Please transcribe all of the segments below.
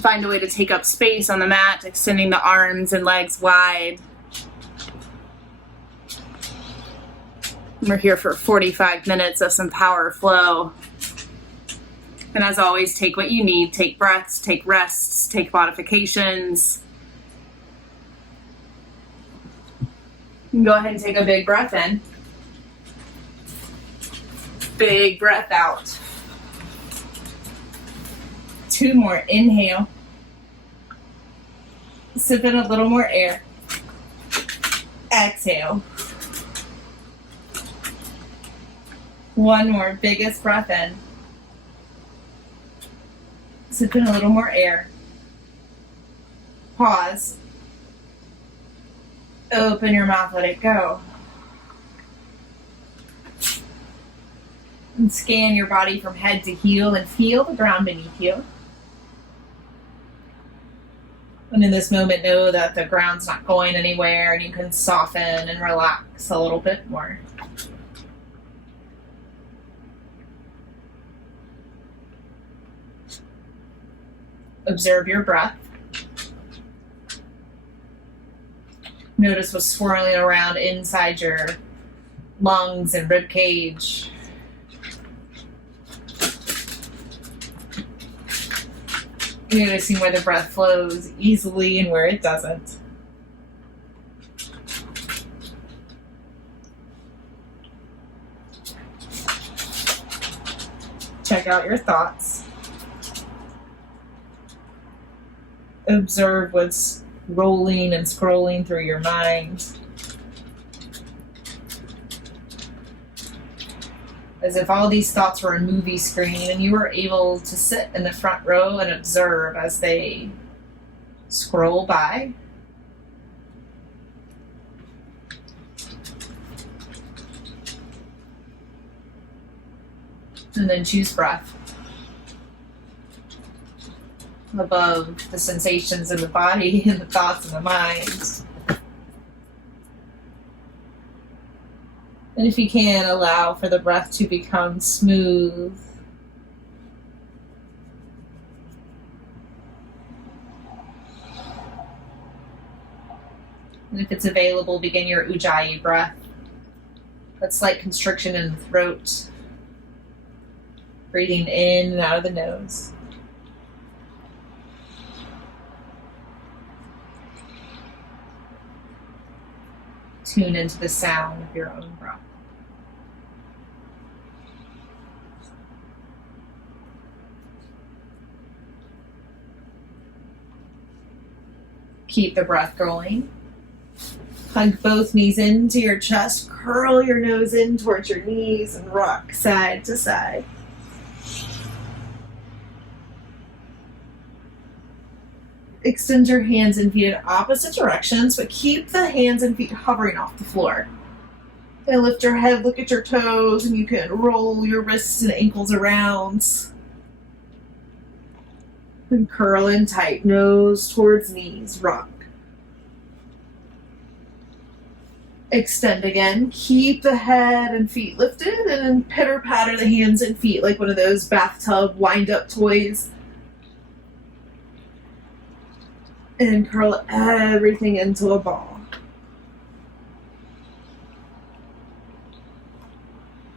Find a way to take up space on the mat, extending the arms and legs wide. We're here for 45 minutes of some power flow. And as always, take what you need. Take breaths, take rests, take modifications. You can go ahead and take a big breath in. Big breath out. 2 more. Inhale. Sip in a little more air. Exhale. 1 more. Biggest breath in. Sip in a little more air. Pause. Open your mouth, let it go. And scan your body from head to heel and feel the ground beneath you. And in this moment, know that the ground's not going anywhere and you can soften and relax a little bit more. Observe your breath. Notice what's swirling around inside your lungs and rib cage. Noticing where the breath flows easily and where it doesn't. Check out your thoughts. Observe what's rolling and scrolling through your mind. As if all these thoughts were a movie screen and you were able to sit in the front row and observe as they scroll by. And then choose breath above the sensations in the body and the thoughts in the mind. And if you can, allow for the breath to become smooth. And if it's available, begin your Ujjayi Breath. That slight constriction in the throat. Breathing in and out of the nose. Tune into the sound of your own breath. Keep the breath going. Hug both knees into your chest. Curl your nose in towards your knees and rock side to side. Extend your hands and feet in opposite directions, but keep the hands and feet hovering off the floor. And lift your head, look at your toes, and you can roll your wrists and ankles around. And curl in tight, nose towards knees, rock. Extend again, keep the head and feet lifted, and then pitter-patter the hands and feet like one of those bathtub wind-up toys. And curl everything into a ball.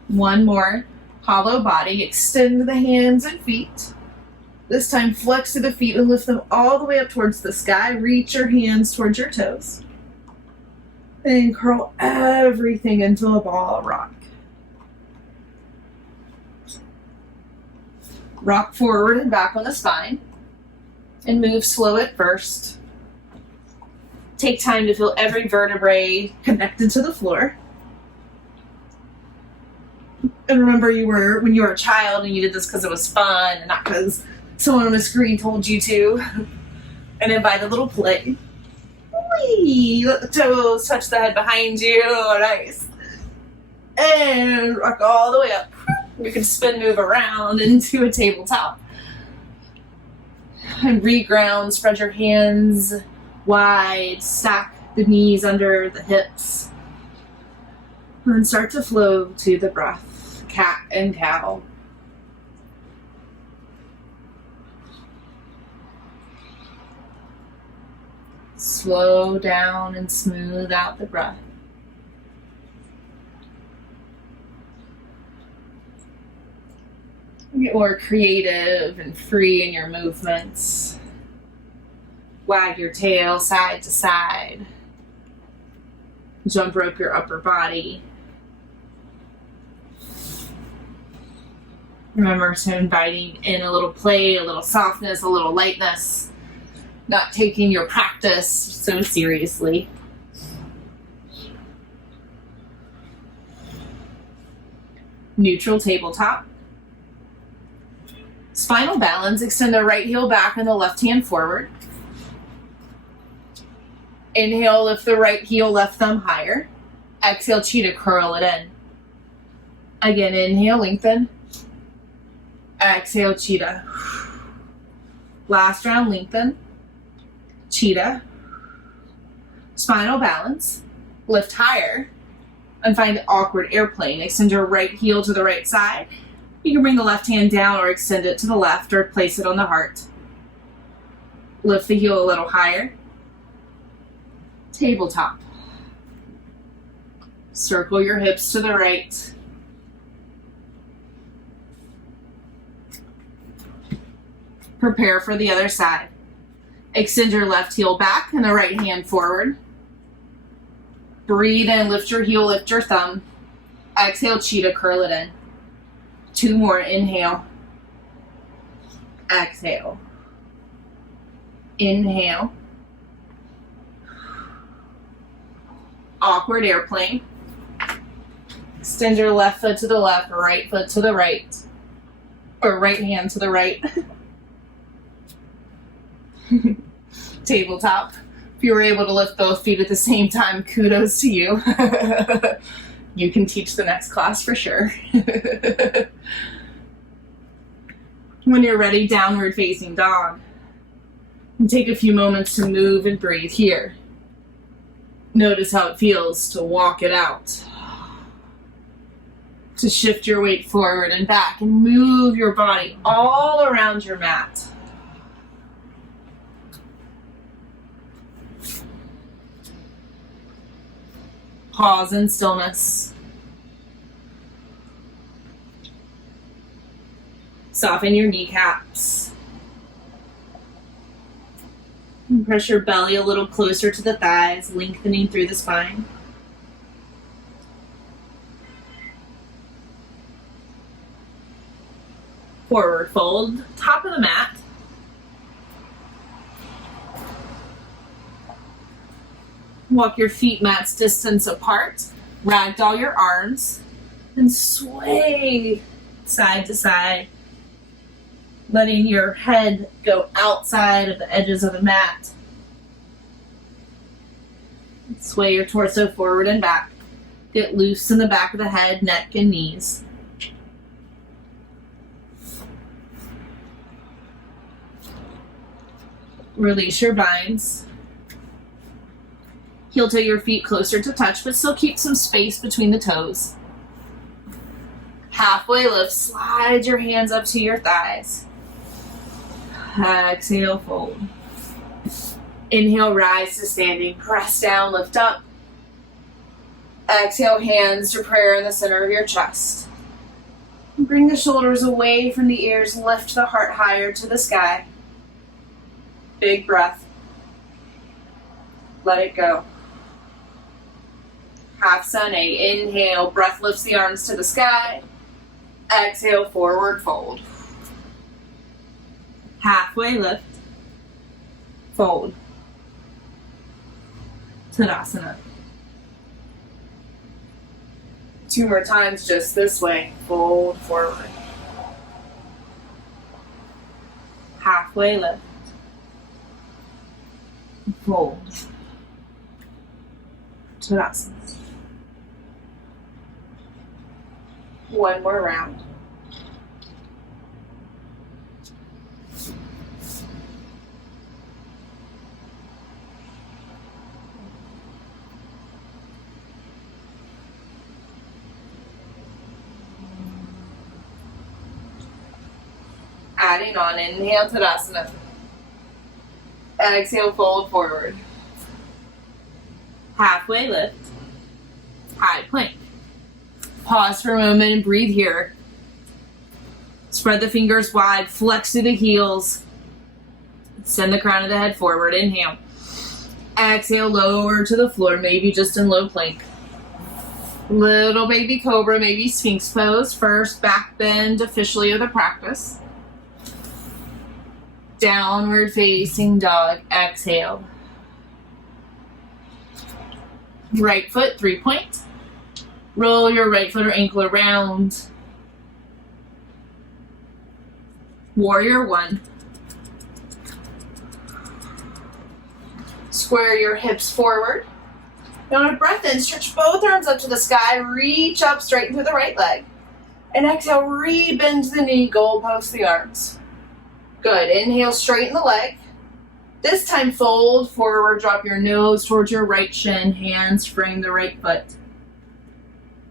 One more. Hollow body. Extend the hands and feet. This time flex through the feet and lift them all the way up towards the sky. Reach your hands towards your toes. And curl everything into a ball. Rock. Rock forward and back on the spine. And move slow at first. Take time to feel every vertebrae connected to the floor. And remember when you were a child and you did this because it was fun and not because someone on a screen told you to. And invite a little play. Whee! Let the toes touch the head behind you. Nice. And rock all the way up. You can spin, move around into a tabletop. And reground, spread your hands wide, stack the knees under the hips. And start to flow to the breath, cat and cow. slow down and smooth out the breath. Get more creative and free in your movements. Wag your tail side to side. Jump rope your upper body. Remember to inviting in a little play, a little softness, a little lightness. Not taking your practice so seriously. Neutral tabletop. Spinal balance. Extend the right heel back and the left hand forward. Inhale, lift the right heel, left thumb higher. Exhale, cheetah, curl it in. Again, inhale, lengthen. Exhale, cheetah. Last round, lengthen. Cheetah. Spinal balance. Lift higher. And find the awkward airplane. Extend your right heel to the right side. You can bring the left hand down or extend it to the left or place it on the heart. Lift the heel a little higher. Tabletop. Circle your hips to the right. Prepare for the other side. Extend your left heel back and the right hand forward. Breathe in, lift your heel, lift your thumb. Exhale, cheetah, curl it in. 2 more, inhale. Exhale. Inhale. Awkward airplane. Extend your left foot to the left, right foot to the right. Or right hand to the right. Tabletop. If you were able to lift both feet at the same time, kudos to you. You can teach the next class for sure. When you're ready, downward facing dog. And take a few moments to move and breathe here. Notice how it feels to walk it out. To shift your weight forward and back and move your body all around your mat. Pause in stillness. Soften your kneecaps. And press your belly a little closer to the thighs, lengthening through the spine. Forward fold, top of the mat. Walk your feet mat's distance apart. Ragdoll your arms and sway side to side, letting your head go outside of the edges of the mat. Sway your torso forward and back. Get loose in the back of the head, neck, and knees. Release your binds. Heel toe your feet closer to touch, but still keep some space between the toes. Halfway lift, slide your hands up to your thighs. Exhale, fold. Inhale, rise to standing. Press down, lift up. Exhale, hands to prayer in the center of your chest. Bring the shoulders away from the ears, lift the heart higher to the sky. Big breath. Let it go. Half sun A. Inhale, breath lifts the arms to the sky. Exhale, forward fold. Halfway lift. Fold. Tadasana. 2 more times just this way. Fold forward. Halfway lift. Fold. Tadasana. 1 more round. Adding on, inhale, Tadasana. Exhale, fold forward. Halfway lift. High plank. Pause for a moment and breathe here. Spread the fingers wide, flex through the heels. Send the crown of the head forward. Inhale. Exhale, lower to the floor, maybe just in low plank. Little baby cobra, maybe sphinx pose. First back bend officially of the practice. Downward facing dog. Exhale. Right foot, 3-point. Roll your right foot or ankle around. Warrior 1. Square your hips forward. Now on a breath in, stretch both arms up to the sky. Reach up, straighten through the right leg. And exhale, re-bend the knee, goalpost the arms. Good. Inhale, straighten the leg. This time fold forward, drop your nose towards your right shin, hands frame the right foot.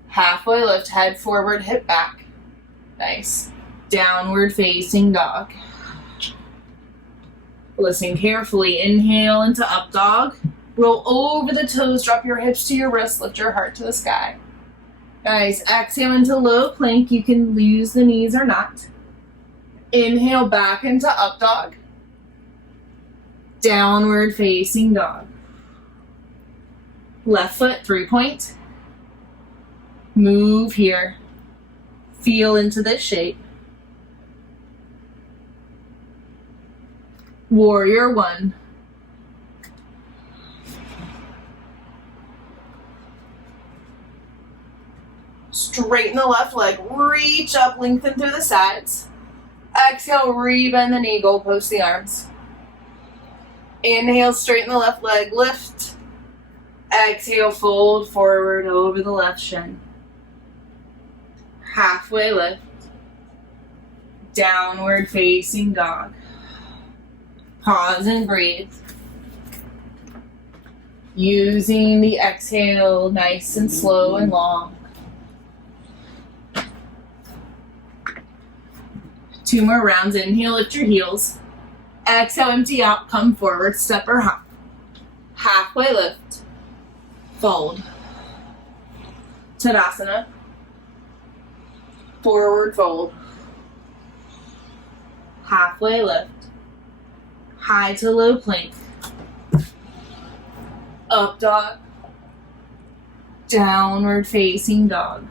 Halfway lift, head forward, hip back. Nice. Downward facing dog. Listen carefully. Inhale into up dog. Roll over the toes, drop your hips to your wrists, lift your heart to the sky. Nice. Exhale into low plank. You can use the knees or not. Inhale back into up dog. Downward facing dog. Left foot, 3-point. Move here. Feel into this shape. Warrior 1. Straighten the left leg. Reach up, lengthen through the sides. Exhale, re-bend the knee, goalpost the arms. Inhale, straighten the left leg, lift. Exhale, fold forward over the left shin. Halfway lift. Downward facing dog. Pause and breathe. Using the exhale nice and slow and long. 2 more rounds. Inhale, lift your heels. Exhale, empty out, come forward, step or hop. Halfway lift. Fold. Tadasana. Forward fold. Halfway lift. High to low plank. Up dog. Downward facing dog.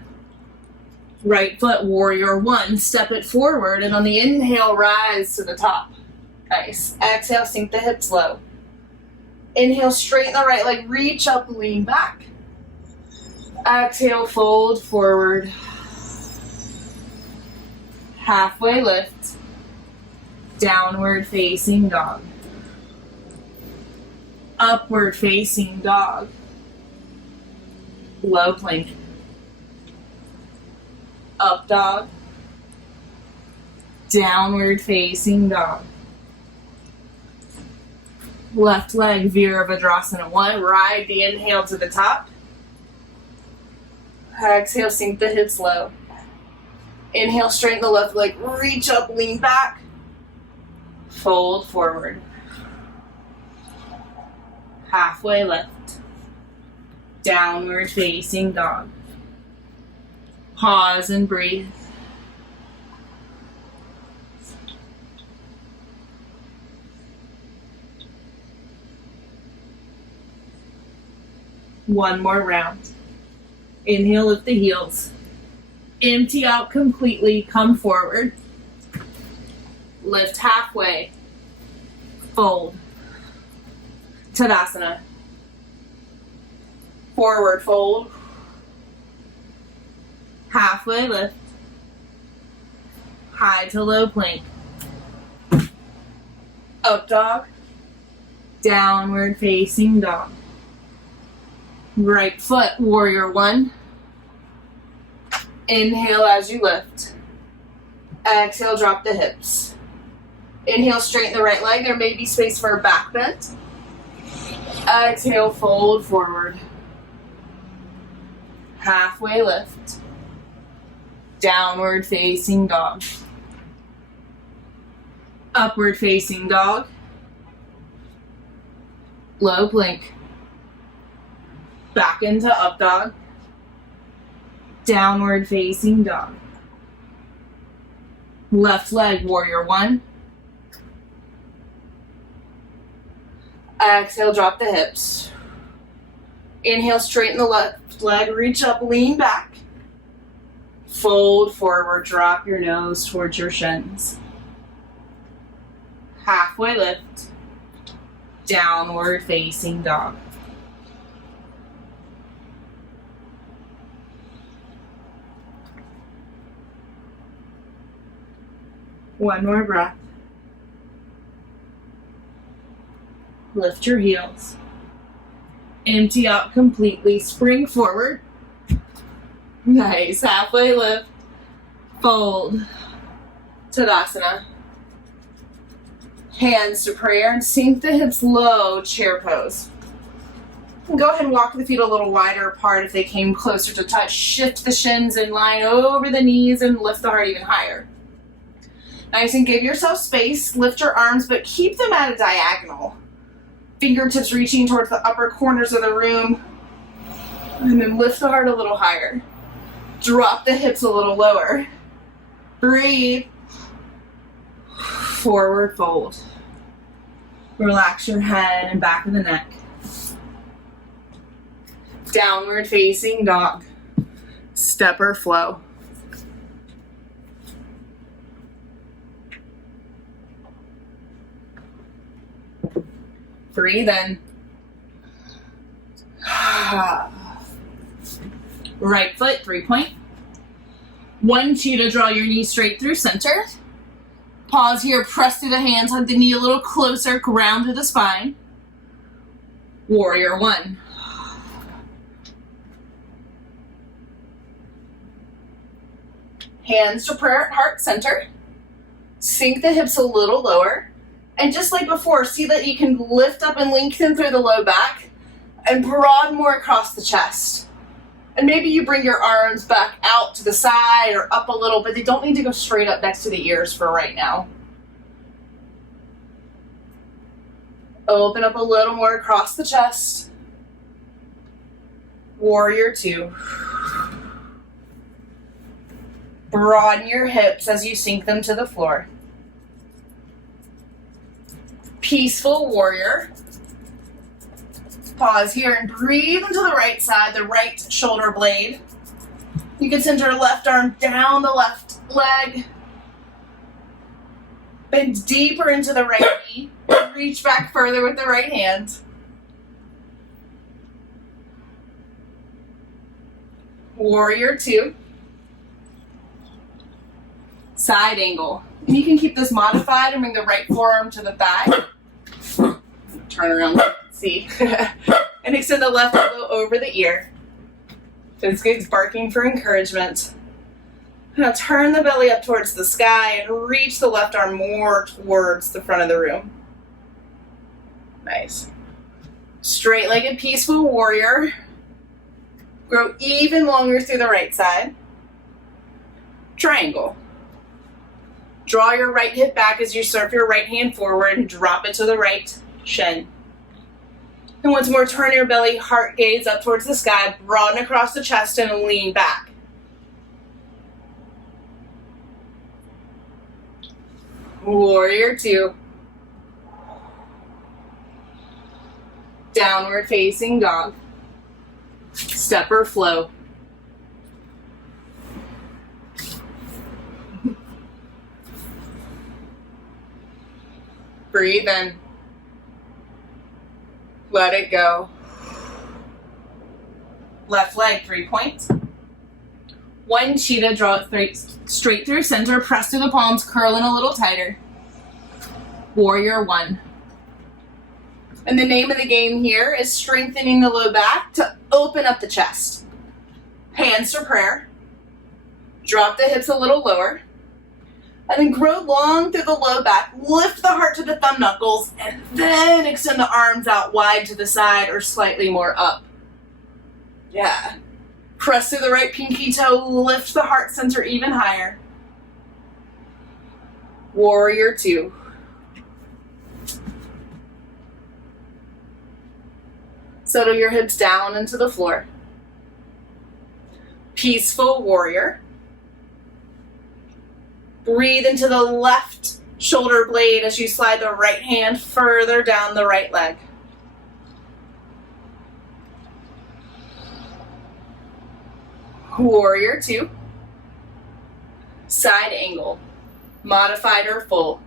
Right foot, warrior 1. Step it forward, and on the inhale, rise to the top. Nice. Exhale, sink the hips low. Inhale, straighten the right leg, reach up, lean back. Exhale, fold forward. Halfway lift. Downward facing dog. Upward facing dog. Low plank. Up dog. Downward facing dog. Left leg, Virabhadrasana 1. Ride the inhale to the top. Exhale, sink the hips low. Inhale, straighten the left leg, reach up, lean back. Fold forward. Halfway lift. Downward facing dog. Pause and breathe. One more round. Inhale, lift the heels. Empty out completely, come forward. Lift halfway. Fold. Tadasana. Forward fold. Halfway lift. High to low plank. Up dog. Downward facing dog. Right foot, warrior 1. Inhale as you lift. Exhale, drop the hips. Inhale, straighten the right leg. There may be space for a back bend. Exhale, fold forward. Halfway lift. Downward facing dog. Upward facing dog. Low plank. Back into up dog. Downward facing dog. Left leg, warrior one. Exhale, drop the hips. Inhale, straighten the left leg, reach up, lean back. Fold forward, drop your nose towards your shins. Halfway lift. Downward facing dog. One more breath. Lift your heels. Empty out completely. Spring forward. Nice. Halfway lift. Fold. Tadasana. Hands to prayer and sink the hips low, chair pose. And go ahead and walk the feet a little wider apart if they came closer to touch. Shift the shins in line over the knees and lift the heart even higher. Nice, and give yourself space. Lift your arms, but keep them at a diagonal. Fingertips reaching towards the upper corners of the room. And then lift the heart a little higher. Drop the hips a little lower. Breathe. Forward fold. Relax your head and back of the neck. Downward facing dog. Step or flow. Breathe in. Right foot, 3-point. One cheetah, draw your knees straight through center. Pause here, press through the hands, hug the knee a little closer, ground through the spine. Warrior one. Hands to prayer at heart center. Sink the hips a little lower. And just like before, see that you can lift up and lengthen through the low back and broaden more across the chest. And maybe you bring your arms back out to the side or up a little, but they don't need to go straight up next to the ears for right now. Open up a little more across the chest. Warrior two. Broaden your hips as you sink them to the floor. Peaceful warrior. Pause here and breathe into the right side, the right shoulder blade. You can send your left arm down the left leg. Bend deeper into the right knee. Reach back further with the right hand. Warrior two. Side angle. And you can keep this modified and bring the right forearm to the thigh. Turn around, see. And extend the left elbow over the ear. Fizzgig's barking for encouragement. Now turn the belly up towards the sky and reach the left arm more towards the front of the room. Nice. Straight-legged peaceful warrior. Grow even longer through the right side. Triangle. Draw your right hip back as you surf your right hand forward and drop it to the right shin. And once more, turn your belly, heart gaze up towards the sky, broaden across the chest and lean back. Warrior two. Downward facing dog. Step or flow. Breathe in. Let it go. Left leg, 3 points. One cheetah, draw it straight through center, press through the palms, curl in a little tighter. Warrior one. And the name of the game here is strengthening the low back to open up the chest. Hands to prayer. Drop the hips a little lower. And then grow long through the low back. Lift the heart to the thumb knuckles. And then extend the arms out wide to the side or slightly more up. Yeah. Press through the right pinky toe. Lift the heart center even higher. Warrior two. Settle your hips down into the floor. Peaceful warrior. Breathe into the left shoulder blade as you slide the right hand further down the right leg. Warrior 2. Side angle. Modified or full.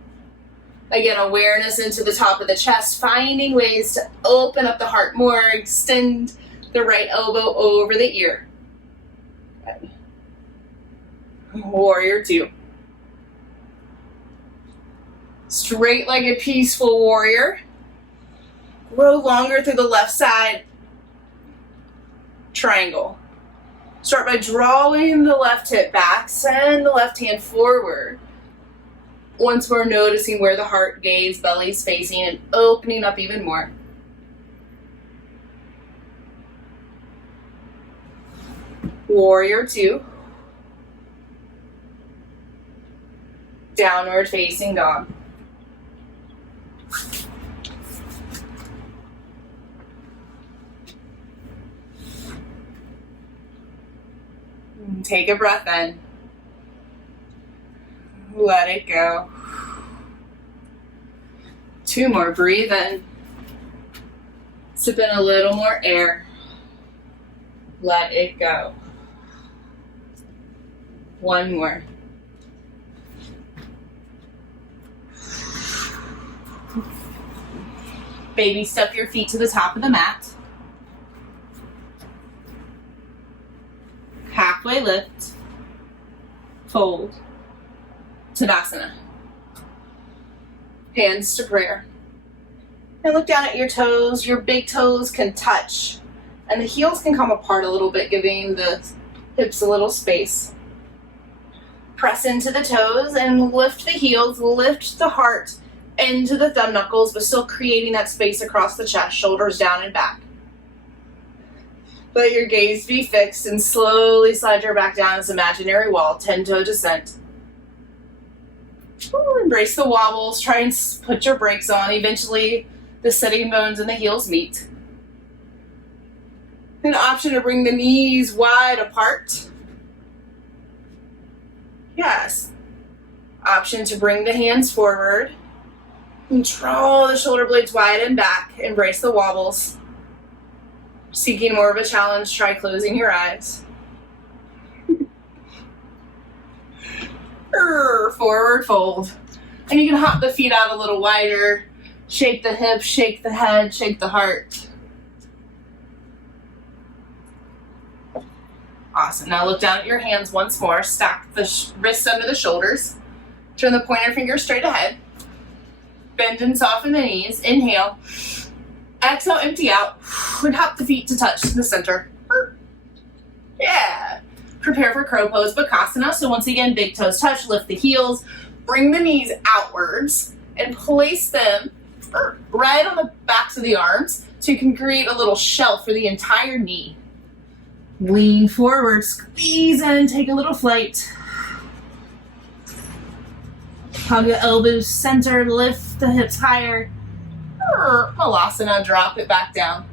Again, awareness into the top of the chest, finding ways to open up the heart more, extend the right elbow over the ear. Good. Warrior 2. Straight-legged peaceful warrior. Grow longer through the left side. Triangle. Start by drawing the left hip back, send the left hand forward. Once we're noticing where the heart, gaze, belly's facing, and opening up even more. Warrior 2. Downward facing dog. Take a breath in. Let it go. 2 more. Breathe in. Sip in a little more air. Let it go. 1 more. Baby step your feet to the top of the mat. Halfway lift. Fold. Savasana. Hands to prayer. And look down at your toes. Your big toes can touch. And the heels can come apart a little bit, giving the hips a little space. Press into the toes and lift the heels. Lift the heart into the thumb knuckles, but still creating that space across the chest, shoulders down and back. Let your gaze be fixed and slowly slide your back down this imaginary wall, 10-toe descent. Ooh, embrace the wobbles. Try and put your brakes on. Eventually, the sitting bones and the heels meet. An option to bring the knees wide apart. Yes. Option to bring the hands forward. And draw the shoulder blades wide and back. Embrace the wobbles. Seeking more of a challenge, try closing your eyes. Forward fold. And you can hop the feet out a little wider. Shake the hips, shake the head, shake the heart. Awesome. Now look down at your hands once more. Stack the wrists under the shoulders. Turn the pointer finger straight ahead. Bend and soften the knees. Inhale. Exhale, empty out. And hop the feet to touch the center. Yeah. Prepare for crow pose, Bakasana. So once again, big toes touch, lift the heels, bring the knees outwards, and place them right on the backs of the arms so you can create a little shelf for the entire knee. Lean forward, squeeze in, take a little flight. Hug the elbows center, lift the hips higher. Malasana, drop it back down.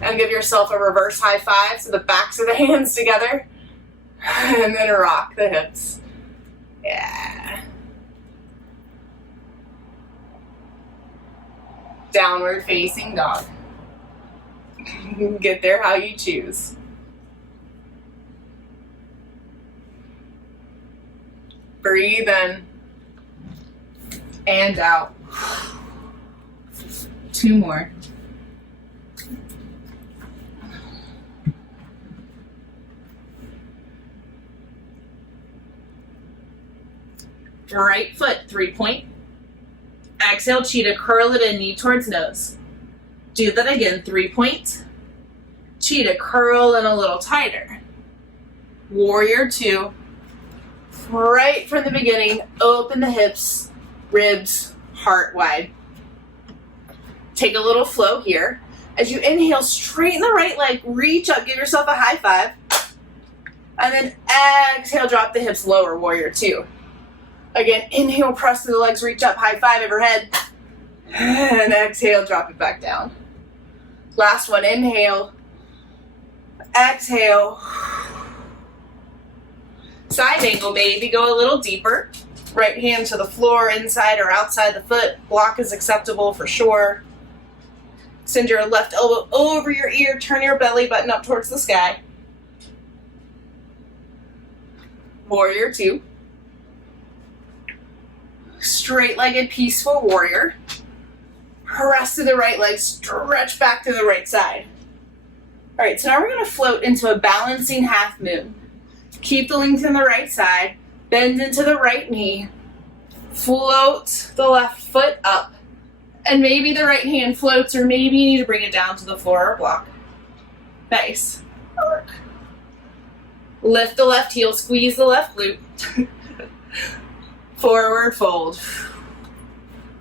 And give yourself a reverse high five, so the backs of the hands together. And then rock the hips. Yeah. Downward facing dog. Get there how you choose. Breathe in and out. 2 more. Right foot, 3-point. Exhale, cheetah, curl it in, knee towards nose. Do that again, 3-point. Cheetah, curl in a little tighter. Warrior 2. Right from the beginning, open the hips, ribs, heart wide. Take a little flow here. As you inhale, straighten the right leg, reach up, give yourself a high five. And then exhale, drop the hips lower, warrior 2. Again, inhale, press through the legs, reach up, high five overhead. And exhale, drop it back down. Last one, inhale. Exhale. Side angle, maybe go a little deeper. Right hand to the floor, inside or outside the foot. Block is acceptable for sure. Send your left elbow over your ear. Turn your belly button up towards the sky. Warrior two. Straight-legged peaceful warrior. Press to the right leg, stretch back to the right side. All right, so now we're gonna float into a balancing half moon. Keep the length in the right side, bend into the right knee, float the left foot up, and maybe the right hand floats, or maybe you need to bring it down to the floor or block. Nice. Lift the left heel, squeeze the left glute. Forward fold.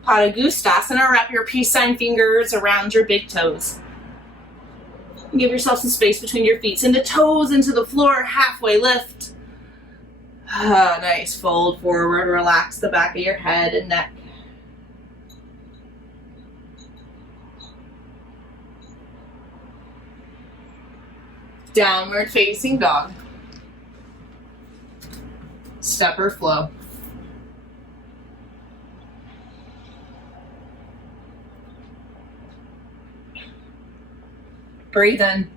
Padangusthasana, wrap your peace sign fingers around your big toes. Give yourself some space between your feet. Send the toes into the floor, halfway lift. Nice, fold forward, relax the back of your head and neck. Downward facing dog. Step or flow. Breathe in.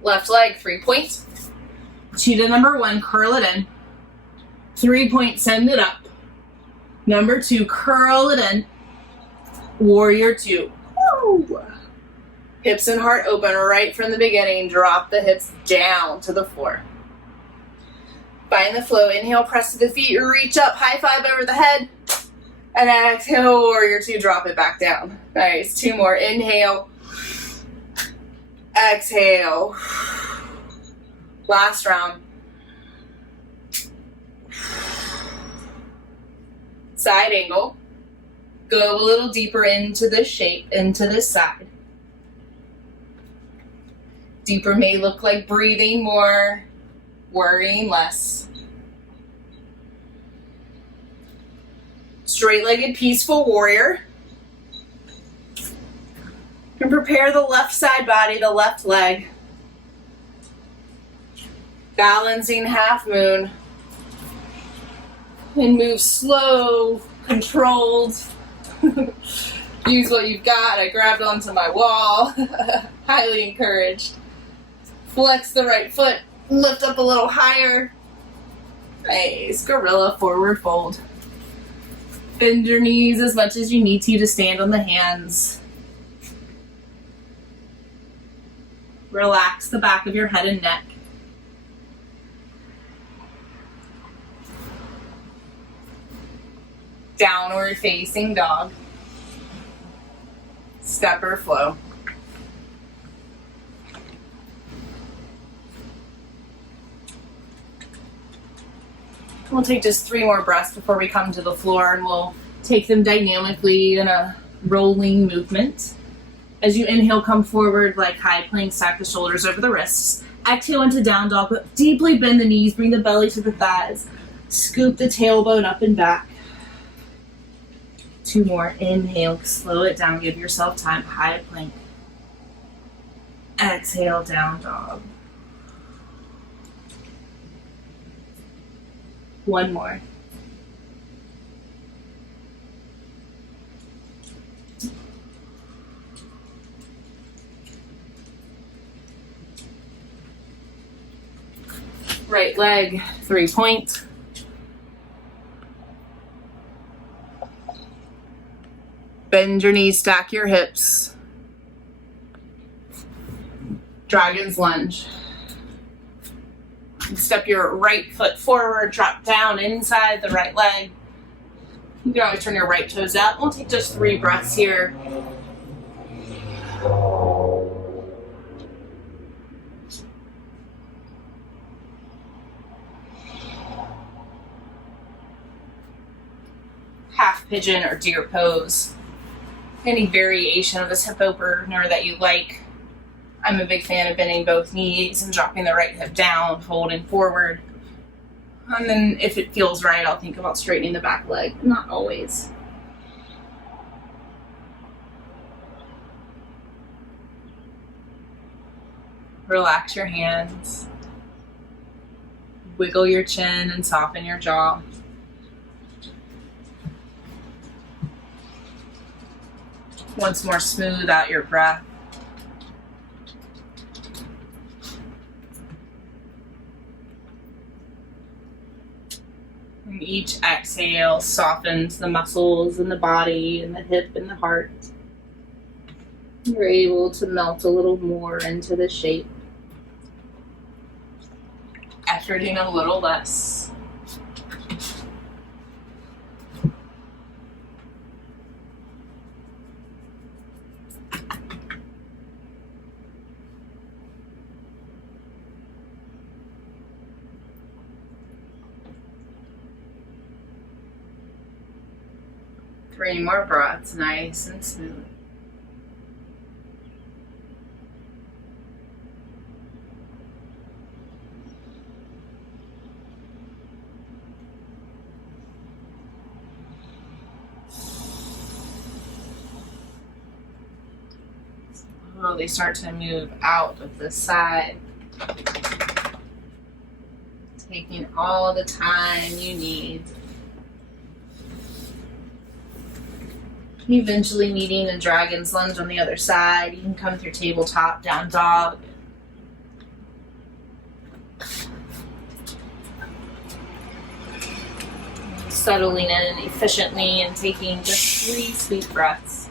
Left leg, 3 points. Cheetah number 1, curl it in. 3 points, send it up. Number 2, curl it in. Warrior 2. Woo. Hips and heart open right from the beginning. Drop the hips down to the floor. Find the flow. Inhale, press to the feet. Reach up, high five over the head. And exhale, warrior 2, drop it back down. Nice, 2 more. Inhale. Exhale. Last round. Side angle. Go a little deeper into this shape, into this side. Deeper may look like breathing more, worrying less. Straight-legged peaceful warrior. And prepare the left side body, the left leg. Balancing half moon. And move slow, controlled. Use what you've got. I grabbed onto my wall. Highly encouraged. Flex the right foot. Lift up a little higher. Nice. Gorilla forward fold. Bend your knees as much as you need to stand on the hands. Relax the back of your head and neck. Downward facing dog. Step or flow. We'll take just 3 more breaths before we come to the floor, and we'll take them dynamically in a rolling movement. As you inhale, come forward like high plank, stack the shoulders over the wrists. Exhale into down dog, but deeply bend the knees, bring the belly to the thighs. Scoop the tailbone up and back. 2 more. Inhale, slow it down, give yourself time. High plank. Exhale, down dog. 1 more. Right leg, 3 points. Bend your knees, stack your hips. Dragon's lunge. Step your right foot forward, drop down inside the right leg. You can always turn your right toes out. We'll take just 3 breaths here. Half pigeon or deer pose. Any variation of this hip opener that you like. I'm a big fan of bending both knees and dropping the right hip down, folding forward. And then if it feels right, I'll think about straightening the back leg. Not always. Relax your hands. Wiggle your chin and soften your jaw. Once more, smooth out your breath. And each exhale softens the muscles in the body and the hip and the heart. You're able to melt a little more into the shape. Efforting a little less. Three more breaths, nice and smooth. Slowly start to move out of the side. Taking all the time you need. Eventually meeting a dragon's lunge on the other side. You can come through tabletop, down dog. Settling in efficiently and taking just 3 sweet breaths.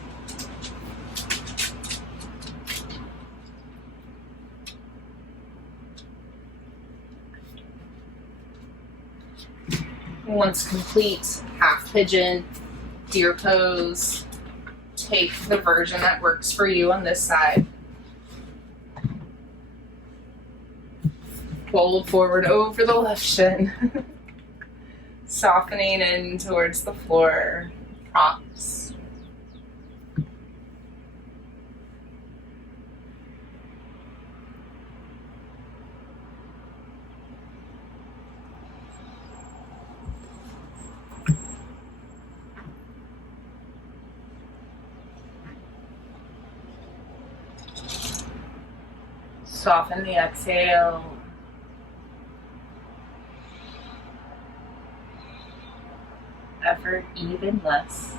Once complete, half pigeon, deer pose. Take the version that works for you on this side. Fold forward over the left shin. Softening in towards the floor. Props. Soften the exhale. Effort even less.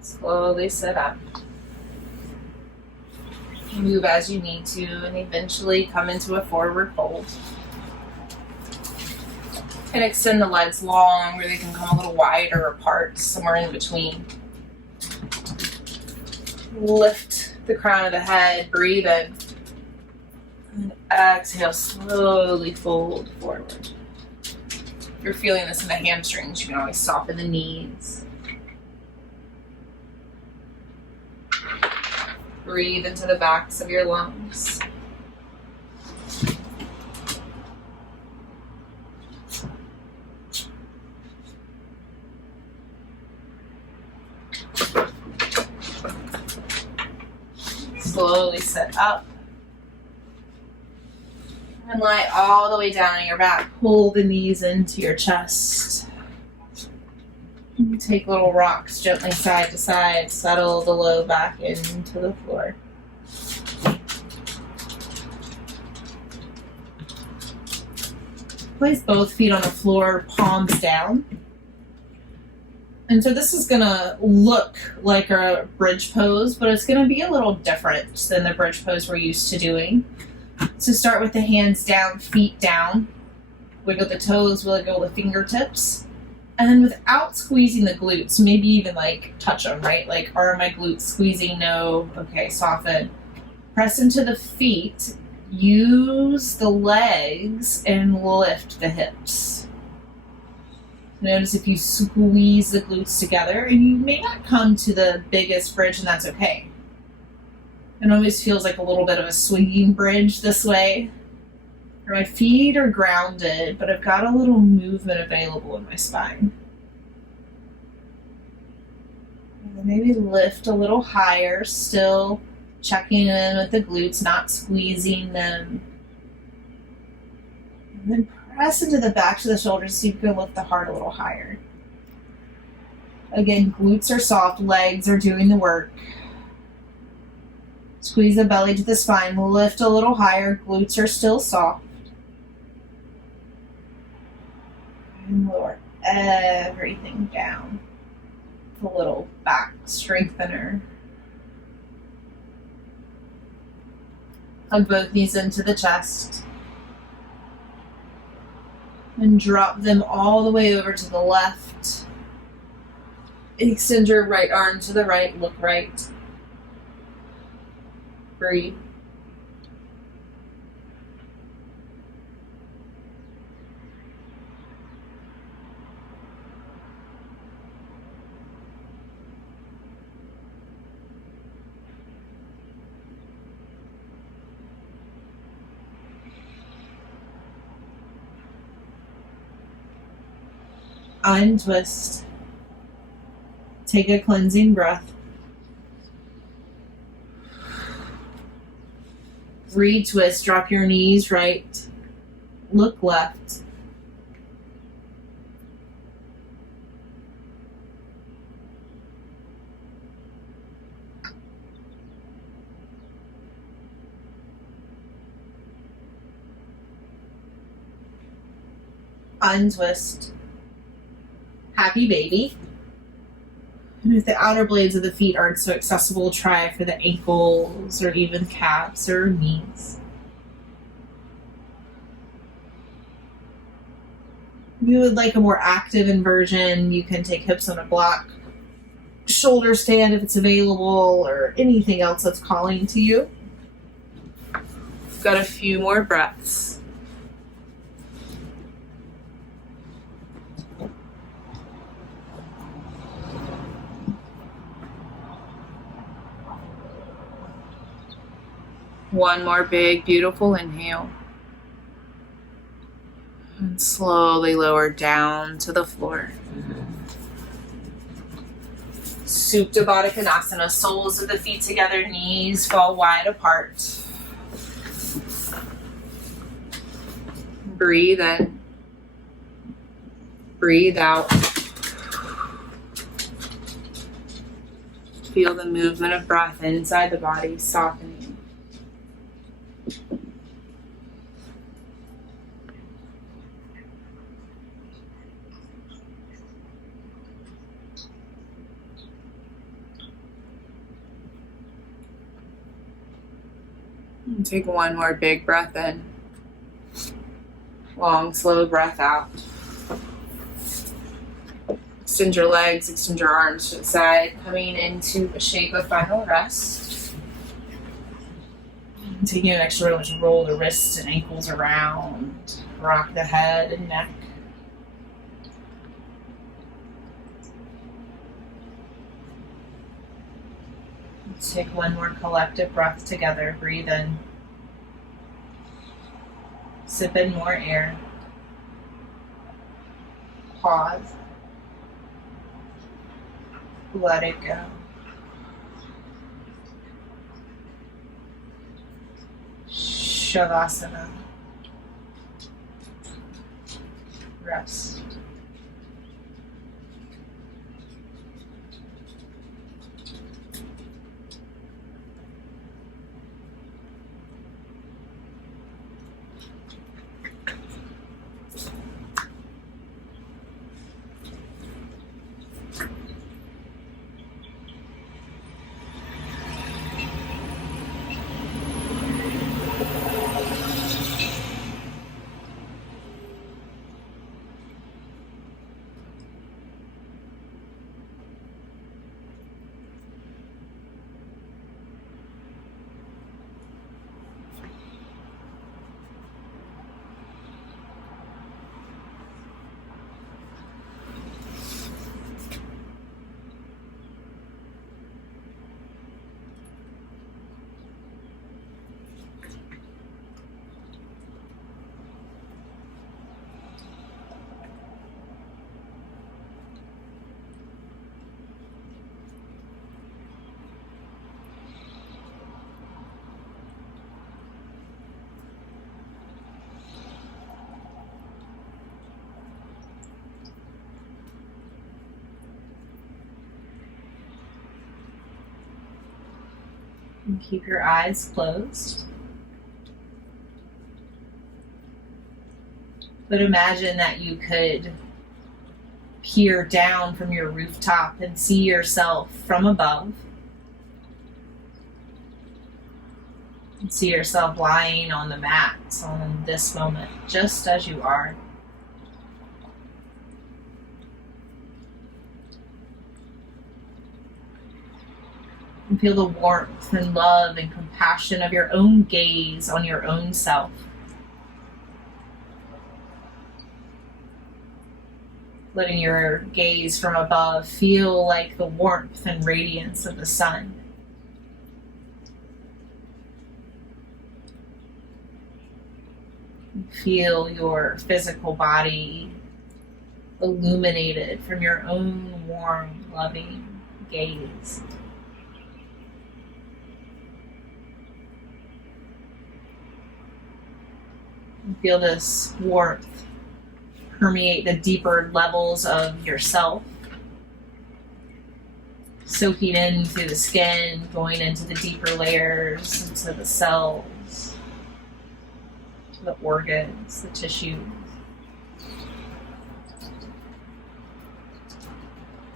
Slowly sit up. Move as you need to and eventually come into a forward fold. And extend the legs long where they can come a little wider apart, somewhere in between. Lift the crown of the head, breathe in. And exhale, slowly fold forward. If you're feeling this in the hamstrings, you can always soften the knees. Breathe into the backs of your lungs. Slowly sit up. And lie all the way down on your back. Pull the knees into your chest. Take little rocks gently side to side. Settle the low back into the floor. Place both feet on the floor, palms down. And so this is going to look like a bridge pose, but it's going to be a little different than the bridge pose we're used to doing. So start with the hands down, feet down. Wiggle the toes, wiggle the fingertips. And then without squeezing the glutes, maybe even like touch them, right? Like, are my glutes squeezing? No. Okay, soften. Press into the feet. Use the legs and lift the hips. Notice if you squeeze the glutes together, and you may not come to the biggest bridge, and that's okay. It always feels like a little bit of a swinging bridge this way. My feet are grounded, but I've got a little movement available in my spine. And then maybe lift a little higher, still Checking in with the glutes, not squeezing them. And then press into the backs of the shoulders so you can lift the heart a little higher. Again, glutes are soft, legs are doing the work. Squeeze the belly to the spine, lift a little higher, glutes are still soft. And lower everything down. A little back strengthener. Hug both knees into the chest. And drop them all the way over to the left. Extend your right arm to the right, look right. Breathe. Untwist. Take a cleansing breath. Retwist. Drop your knees right. Look left. Untwist. Happy baby. And if the outer blades of the feet aren't so accessible, try for the ankles or even calves or knees. If you would like a more active inversion, you can take hips on a block, shoulder stand if it's available, or anything else that's calling to you. Got a few more breaths. One more big, beautiful inhale. And slowly lower down to the floor. Supta Baddha Konasana, soles of the feet together, knees fall wide apart. Breathe in. Breathe out. Feel the movement of breath inside the body, softening. And take one more big breath in. Long, slow breath out. Extend your legs, extend your arms to the side, coming into a shape of final rest. Taking an extra moment to roll the wrists and ankles around, rock the head and neck. Let's take one more collective breath together. Breathe in. Sip in more air. Pause. Let it go. Savasana. Rest. And keep your eyes closed. But imagine that you could peer down from your rooftop and see yourself from above. And see yourself lying on the mat on this moment, just as you are. And feel the warmth and love and compassion of your own gaze on your own self. Letting your gaze from above feel like the warmth and radiance of the sun. Feel your physical body illuminated from your own warm, loving gaze. And feel this warmth permeate the deeper levels of yourself, soaking in through the skin, going into the deeper layers, into the cells, the organs, the tissues.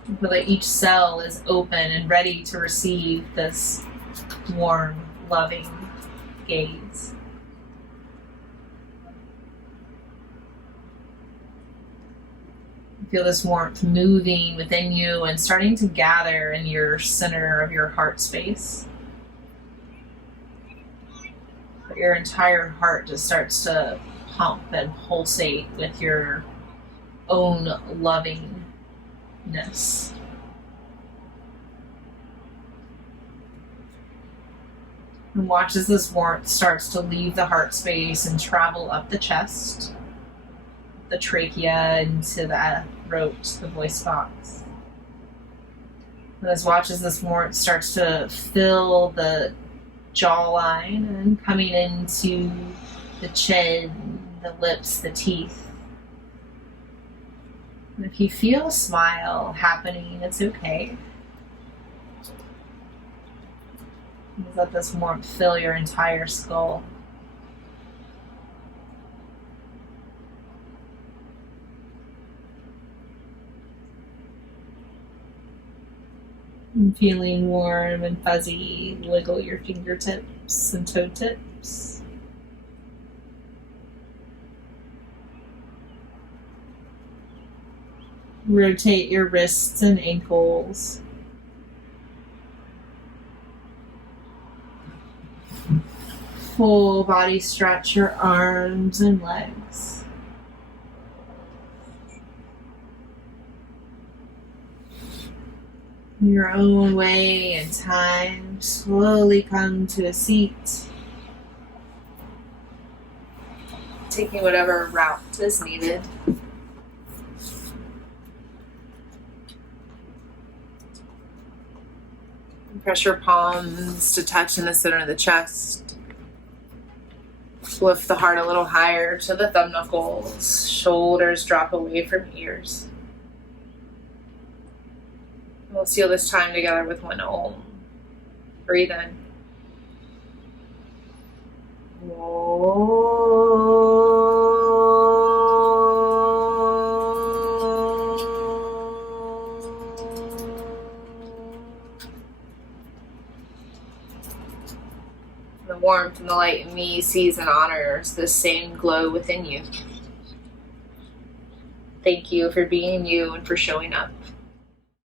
And feel that each cell is open and ready to receive this warm, loving gaze. Feel this warmth moving within you and starting to gather in your center of your heart space. Your entire heart just starts to pump and pulsate with your own lovingness. And watch as this warmth starts to leave the heart space and travel up the chest, the trachea, into the throat, the voice box. And watch as this warmth starts to fill the jawline and coming into the chin, the lips, the teeth. And if you feel a smile happening, it's okay. Just let this warmth fill your entire skull. And feeling warm and fuzzy, wiggle your fingertips and toe tips. Rotate your wrists and ankles. Full body stretch your arms and legs. In your own way and time, slowly come to a seat, taking whatever route is needed. Press your palms to touch in the center of the chest. Lift the heart a little higher to the thumb knuckles. Shoulders drop away from ears. We'll seal this time together with one Om. Breathe in. The warmth and the light in me sees and honors this same glow within you. Thank you for being you and for showing up.